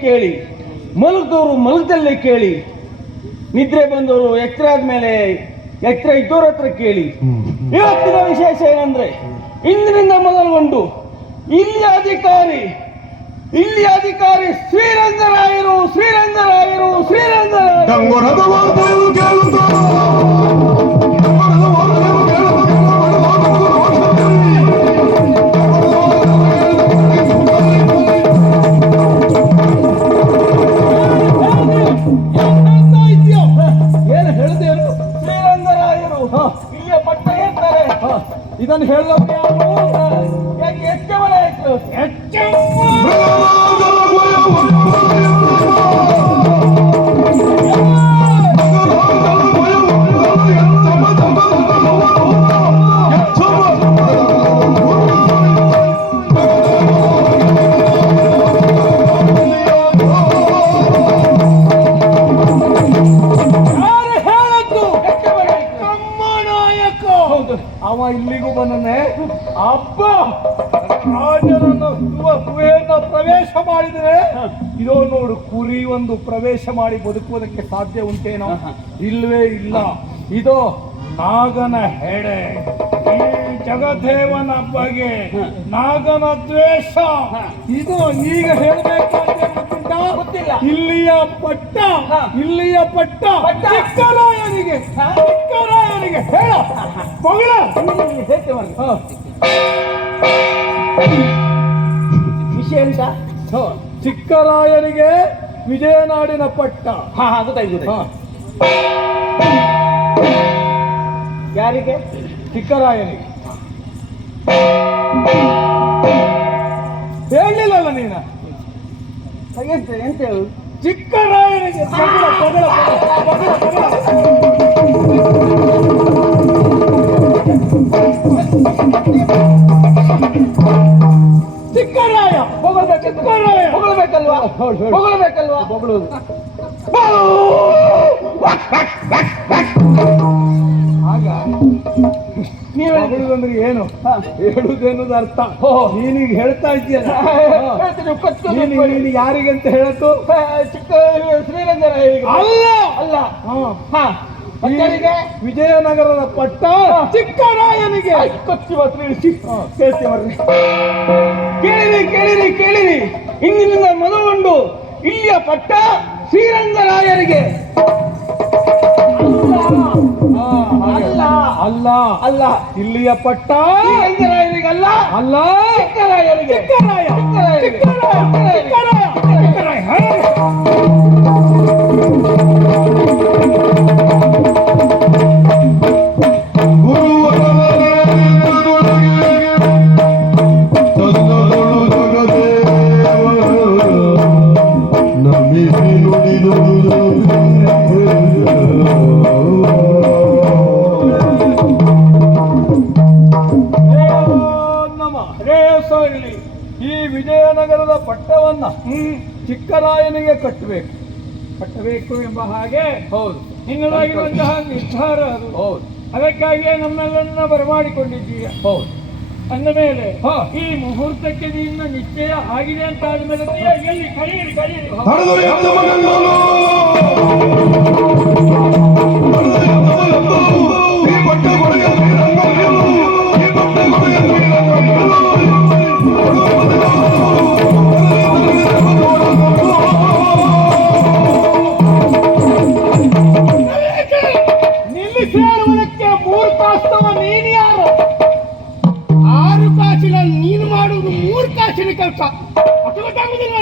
ಕೇಳಿ ಮಲಗಿದವರು ಮಲಗದಲ್ಲೇ ಕೇಳಿ ನಿದ್ರೆ ಬಂದವರು ಎಚ್ಚರ ಆದ್ಮೇಲೆ ಎತ್ತರ ಇದ್ದವ್ರ ಹತ್ರ ಕೇಳಿ. ಇವತ್ತಿನ ವಿಶೇಷ ಏನಂದ್ರೆ ಇಂದಿನಿಂದ ಮೊದಲುಗೊಂಡು ಇಲ್ಲಿ ಅಧಿಕಾರಿ ಇಲ್ಲಿ ಅಧಿಕಾರಿ ಶ್ರೀರಂಗರಾಯರು ಶ್ರೀರಂಗರಾಯರು ಶ್ರೀರಂಗರಾಯರು. ಅವ ಇಲ್ಲಿಗೂ ಬಂದನೆ. ಅಬ್ಬ ರಾಜನನ್ನು ಹುವ- ಹುವೆಯನ್ನ ಪ್ರವೇಶ ಮಾಡಿದರೆ ಇದೋ ನೋಡು ಕುರಿ ಒಂದು ಪ್ರವೇಶ ಮಾಡಿ ಬದುಕುವುದಕ್ಕೆ ಸಾಧ್ಯ ಉಂಟೇನೋ? ಇಲ್ವೇ ಇಲ್ಲ. ಇದು ನಾಗನ ಹೆಡೆ. ಈ ಜಗದೇವನ ಬಗೆ. ನಾಗನ ದ್ವೇಷ. ಇದು ಈಗ ಹೇಳಬೇಕಾದ್ರೆ ಗೊತ್ತಿಲ್ಲ? ಇಲ್ಲಿಯ ಪಟ್ಟ. ಇಲ್ಲಿಯ ಪಟ್ಟ. ಚಿಕ್ಕರಾಯನಿಗೆ ಚಿಕ್ಕರಾಯನಿಗೆ ಹೇಳ. ಮಗಳ. ವಿಷಯ ಎಂತ ಹ. ಚಿಕ್ಕರಾಯನಿಗೆ ವಿಜಯನಾಡಿನ ಪಟ್ಟ ಹಾ ಹಾ ಗೊತ್ತಾಯ್ತು ಹ. ಯಾರಿಗೆ ಚಿಕ್ಕರಾಯನಿಗೆ ಹೇಳಲಿಲ್ಲಲ್ಲ ನೀನ ಎಂತ ಎಂತ ಹೇಳು ಚಿಕ್ಕರಾಯನಿಗೆ ಪಗಳ, ಪಗಳ, ಪಗಳ, ಪಗಳ, ಪಗಳ. ಚಿಕ್ಕರಾಯ ಹೊಗಳ್ಬೇಕು ಚಿಕ್ಕರಾಯ ಹೊಗಳ್ಬೇಕಲ್ವಾ. ಹೊಗಳ್ಬೇಕಲ್ವಾ ಬೊಗಳುವುದು ಆಗ ನೀವು ಏನು? ಹೇಳುವುದೇನದು ಅರ್ಥ. ನೀನೀಗ ಹೇಳ್ತಾ ಇದೆಯಲ್ಲ ನೀನು ಯಾರಿಗಂತ ಹೇಳತ್ತು ಚಿಕ್ಕ ಶ್ರೀರಂಗರಾಯರಿಗೆ ಅಲ್ಲ! ಅಲ್ಲ. ಹ. ವಿಜಯನಗರದ ಪಟ್ಟ ಚಿಕ್ಕರಾಯನಿಗೆ. ಕೇಳಿರಿ ಕೇಳಿರಿ ಕೇಳಿರಿ. ಇಂದಿನಿಂದ ಮನಗೊಂಡು ಇಲ್ಲಿಯ ಪಟ್ಟ ಶ್ರೀರಂಗರಾಯರಿಗೆ. ಅಲ್ಲ. ಅಲ್ಲ. ಅಲ್ಲ. ಇಲ್ಲಿಯ ಪಟ್ಟ ಶ್ರೀರಂಗರಾಯರಿಗಲ್ಲ. ಅಲ್ಲ. ಚಿಕ್ಕರಾಯರಿಗೆ. ಚಿಕ್ಕರಾಯ. ಚಿಕ್ಕರಾಯ. ಚಿಕ್ಕರಾಯ. ಚಿಕ್ಕರಾಯ. ಚಿಕ್ಕರಾಯ ಕಟ್ಟಬೇಕು. ಕಟ್ಟಬೇಕು ಎಂಬ ಹಾಗೆ ಹೌದು. ಹಿನ್ನೆಲಾಗಿರುವಂತಹ ನಿರ್ಧಾರ ಅದು ಹೌದು. ಅದಕ್ಕಾಗಿಯೇ ನಮ್ಮೆಲ್ಲರನ್ನ ಬರಮಾಡಿಕೊಂಡಿದ್ದೀಯ. ಹೌದು. ಅಂದ ಮೇಲೆ ಹಾ. ಈ ಮುಹೂರ್ತಕ್ಕೆ ನಿನ್ನ ನಿಶ್ಚಯ ಆಗಿದೆ ಅಂತ ಆದ್ಮೇಲೆ ಎಲ್ಲಿ ಕರೀರಿ ಕಾಸಿನ ಕೆಲಸ. ಅದು ಗೊತ್ತಾಗುದಿಲ್ಲ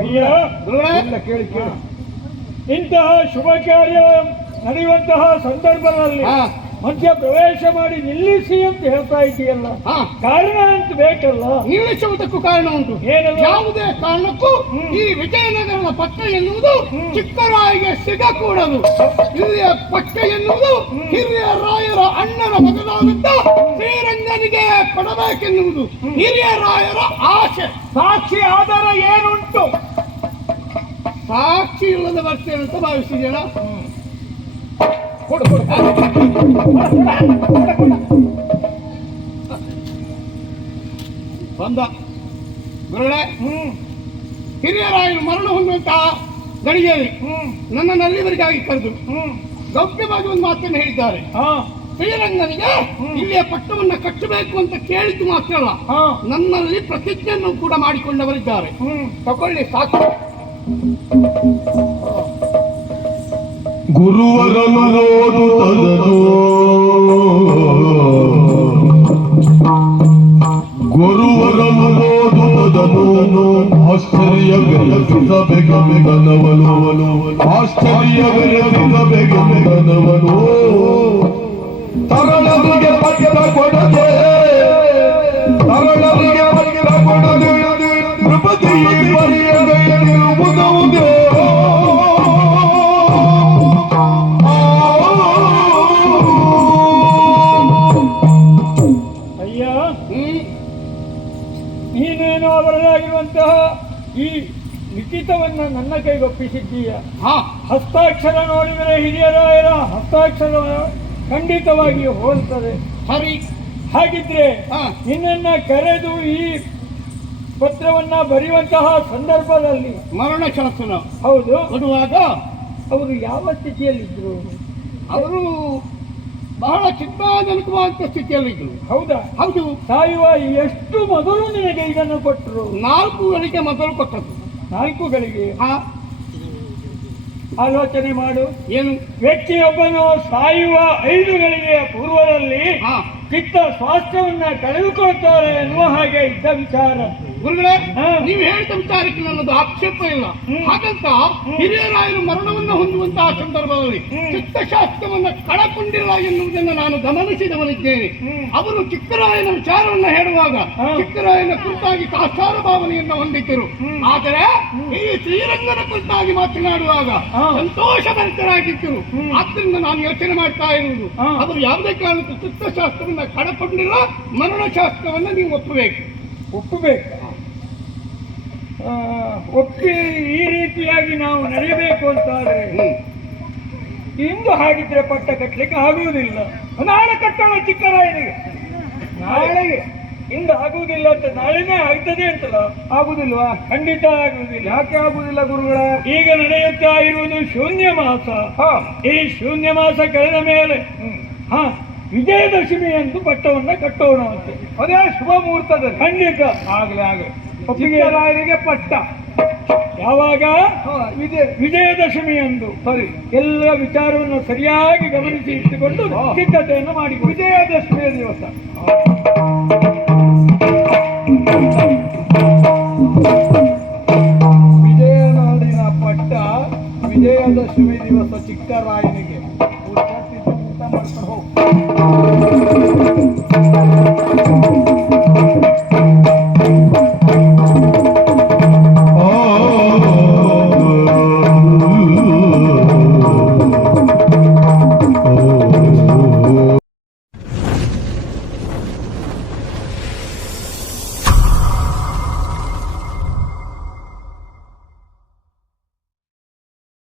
ಅಯ್ಯ. ಇಲ್ಲ ಕೇಳಿ ಕೇಳಿ. ಇಂತಹ ಶುಭ ಕಾರ್ಯ ನಡೆಯುವಂತಹ ಸಂದರ್ಭದಲ್ಲಿ ಹಾ. ಮಧ್ಯ ಪ್ರವೇಶ ಮಾಡಿ ನಿಲ್ಲಿಸಿ ಅಂತ ಹೇಳ್ತಾ ಇದೆಯಲ್ಲ. ಕಾರಣ ಅಂತ ಬೇಕಲ್ಲ. ನಿಲ್ಲಿಸುವುದಕ್ಕೂ ಕಾರಣ ಉಂಟು? ಯಾವುದೇ ಕಾರಣಕ್ಕೂ ಈ ವಿಜಯನಗರದ ಪಟ್ಟ ಎನ್ನುವುದು ಚಿಕ್ಕರಾಯಿಗೆ ಸಿಗಕೂಡದು. ಇಲ್ಲಿಯ ಪಟ್ಟ ಎನ್ನುವುದು ಹಿರಿಯ ರಾಯರ ಅಣ್ಣನ ಮಗನಾದಂತ ಶ್ರೀರಂಗನಿಗೆ ಕೊಡಬೇಕೆನ್ನುವುದು ಹಿರಿಯ ರಾಯರ ಆಶೆ. ಸಾಕ್ಷಿ ಆಧಾರ ಏನುಂಟು? ಸಾಕ್ಷಿ ಇಲ್ಲದ ಬರ್ತೇನೆ ಅಂತ ಭಾವಿಸಿದೆಯಲ್ಲ ಬಂದ. ಗುರುಗಳೇ ಹ್ಮ್. ಹಿರಿಯರಾಯರು ಮರಣ ಹೊಂದುವಂತಹ ಹ್ಮ್. ನನ್ನನ್ನು ಅಲ್ಲಿವರೆಗಾಗಿ ಕರೆದು ಹ್ಮ್. ಗೌಪ್ಯವಾಗಿ ಒಂದು ಮಾತನ್ನು ಹೇಳಿದ್ದಾರೆ. ಶ್ರೀರಂಗನಿಗೆ ಇಲ್ಲಿಯ ಪಟ್ಟವನ್ನು ಕಟ್ಟಬೇಕು ಅಂತ ಕೇಳಿದ್ದು ಮಾತ್ರ ಅಲ್ಲ ನನ್ನಲ್ಲಿ ಪ್ರತಿಜ್ಞೆಯನ್ನು ಕೂಡ ಮಾಡಿಕೊಂಡವರಿದ್ದಾರೆ. ಹ್ಮ್. ತಗೊಳ್ಳಿ ಸಾಕು. ಗುರುವರನು ಓದುತ್ತದನು ಗುರುವರನು ಓದುತ್ತದನು ಆಶ್ಚರ್ಯವೆರಗಿಸಬೇಕೆಂದನವನು ಆಶ್ಚರ್ಯವೆರಗಿಸಬೇಕೆಂದನವನು ತರಳರಿಗೆ ಪಟ್ಟ ಕೊಡದೆ ತರಳರಿಗೆ ಪಟ್ಟ ಕೊಡದೆ ನೃಪತಿ ಲಿಖಿತವನ್ನ ನನ್ನ ಕೈಗೊಪ್ಪಿಸಿದ್ದೀಯ ಹಾ. ಹಸ್ತಾಕ್ಷರ ನೋಡಿದರೆ ಹಿರಿಯರಾಯರ ಹಸ್ತಾಕ್ಷರ ಖಂಡಿತವಾಗಿ ಹೋಲ್ತದೆ. ಸರಿ. ಹಾಗಿದ್ರೆ ನಿನ್ನ ನಿನ್ನನ್ನ ಕರೆದು ಈ ಪತ್ರವನ್ನ ಬರೆಯುವಂತಹ ಸಂದರ್ಭದಲ್ಲಿ ಮರಣ ಶಾಸನ ಹೌದು. ಕೊಡುವಾಗ ಅವರು ಯಾವ ಸ್ಥಿತಿಯಲ್ಲಿದ್ದರು? ಅವರು ಬಹಳ ಚಿಂತಾಜನಕವಾದಂತಹ ಸ್ಥಿತಿಯಲ್ಲಿದ್ದರು. ಹೌದಾ? ಹೌದು. ಸಾಯುವ ಎಷ್ಟು ಮೊದಲು ನಿನಗೆ ಇದನ್ನು ಕೊಟ್ಟರು? ನಾಲ್ಕು ಗಂಟೆ ಮೊದಲು ಕೊಟ್ಟದ್ದು. ನಾಲ್ಕುಗಳಿಗೆ ಹಾ ಆಲೋಚನೆ ಮಾಡು. ಏನು ವ್ಯಕ್ತಿಯೊಬ್ಬನು ಸಾಯುವ ಐದು ಗಳಿಗೆಯ ಪೂರ್ವದಲ್ಲಿ ಕಿತ್ತ ಸ್ವಾಸ್ಥ್ಯವನ್ನ ಕಳೆದುಕೊಳ್ತಾರೆ ಎನ್ನುವ ಹಾಗೆ ಇದ್ದ ವಿಚಾರ. ಗುರುಗಳೇ ನೀವು ಹೇಳಿದ ವಿಚಾರಕ್ಕೆ ನನ್ನದು ಆಕ್ಷೇಪ ಇಲ್ಲ. ಹಾಗಂತ ಹಿರಿಯರಾಯರು ಮರಣವನ್ನು ಹೊಂದುವಂತಹ ಸಂದರ್ಭದಲ್ಲಿ ಚಿತ್ತಶಾಸ್ತ್ರವನ್ನು ಕಳಕೊಂಡಿಲ್ಲ ಎನ್ನುವುದನ್ನು ನಾನು ಗಮನಿಸಿದವನಿದ್ದೇನೆ. ಅವರು ಚಿಕ್ಕರಾಯನ ವಿಚಾರವನ್ನ ಹೇಳುವಾಗ ಚಿಕ್ಕರಾಯನ ಕುರಿತಾಗಿ ಸಾಕ್ಷಾರ ಭಾವನೆಯನ್ನು ಹೊಂದಿದ್ದರು. ಆದರೆ ಈ ಶ್ರೀರಂಗನ ಕುರಿತಾಗಿ ಮಾತನಾಡುವಾಗ ಸಂತೋಷ ಸಂತೋಷಭರಿತರಾಗಿದ್ದರು. ಆದ್ರಿಂದ ಆದ್ದರಿಂದ ನಾನು ಯೋಚನೆ ಮಾಡ್ತಾ ಇರುವುದು ಅವರು ಯಾವುದೇ ಕಾರಣಕ್ಕೂ ಚಿತ್ತಶಾಸ್ತ್ರವನ್ನ ಕಳಕೊಂಡಿಲ್ಲ ಮರಣಶಾಸ್ತ್ರವನ್ನ ನೀವು ಒಪ್ಪಬೇಕು. ಒಪ್ಪಬೇಕು. ಒಪ್ಪಿ ಈ ರೀತಿಯಾಗಿ ನಾವು ನಡೆಯಬೇಕು ಅಂತ ಆದರೆ ಇಂದು ಹಾಗಿದ್ರೆ ಪಟ್ಟ ಕಟ್ಟಲಿಕ್ಕೆ ಆಗುವುದಿಲ್ಲ. ನಾಳೆ ಕಟ್ಟೋಣ ಚಿಕ್ಕರಾಯನಿಗೆ. ನಾಳೆಗೆ. ಇಂದು ಆಗುವುದಿಲ್ಲ ಅಂತ ನಾಳೆನೇ ಆಗ್ತದೆ ಅಂತಲ್ಲ? ಆಗುದಿಲ್ವಾ ಖಂಡಿತ ಆಗುವುದಿಲ್ಲ. ಯಾಕೆ ಆಗುವುದಿಲ್ಲ ಗುರುಗಳ? ಈಗ ನಡೆಯುತ್ತಾ ಇರುವುದು ಶೂನ್ಯ ಮಾಸ. ಈ ಶೂನ್ಯ ಮಾಸ ಕಳೆದ ಮೇಲೆ ಹಾ ವಿಜಯದಶಮಿ ಎಂದು ಪಟ್ಟವನ್ನ ಕಟ್ಟೋಣ ಅಂತ. ಅದೇ ಶುಭ ಮುಹೂರ್ತದ ಖಂಡಿತ. ಆಗ್ಲೇ ಆಗ್ಲಿ. ಚಿಕ್ಕರಾಯರಿಗೆ ಪಟ್ಟ. ಯಾವಾಗ? ವಿಜಯ ವಿಜಯದಶಮಿ ಎಂದು ಸರಿ. ಎಲ್ಲ ವಿಚಾರವನ್ನು ಸರಿಯಾಗಿ ಗಮನಿಸಿ ಇಟ್ಟುಕೊಂಡು ಸಿದ್ಧತೆಯನ್ನು ಮಾಡಿ ವಿಜಯದಶಮಿಯ ದಿವಸ.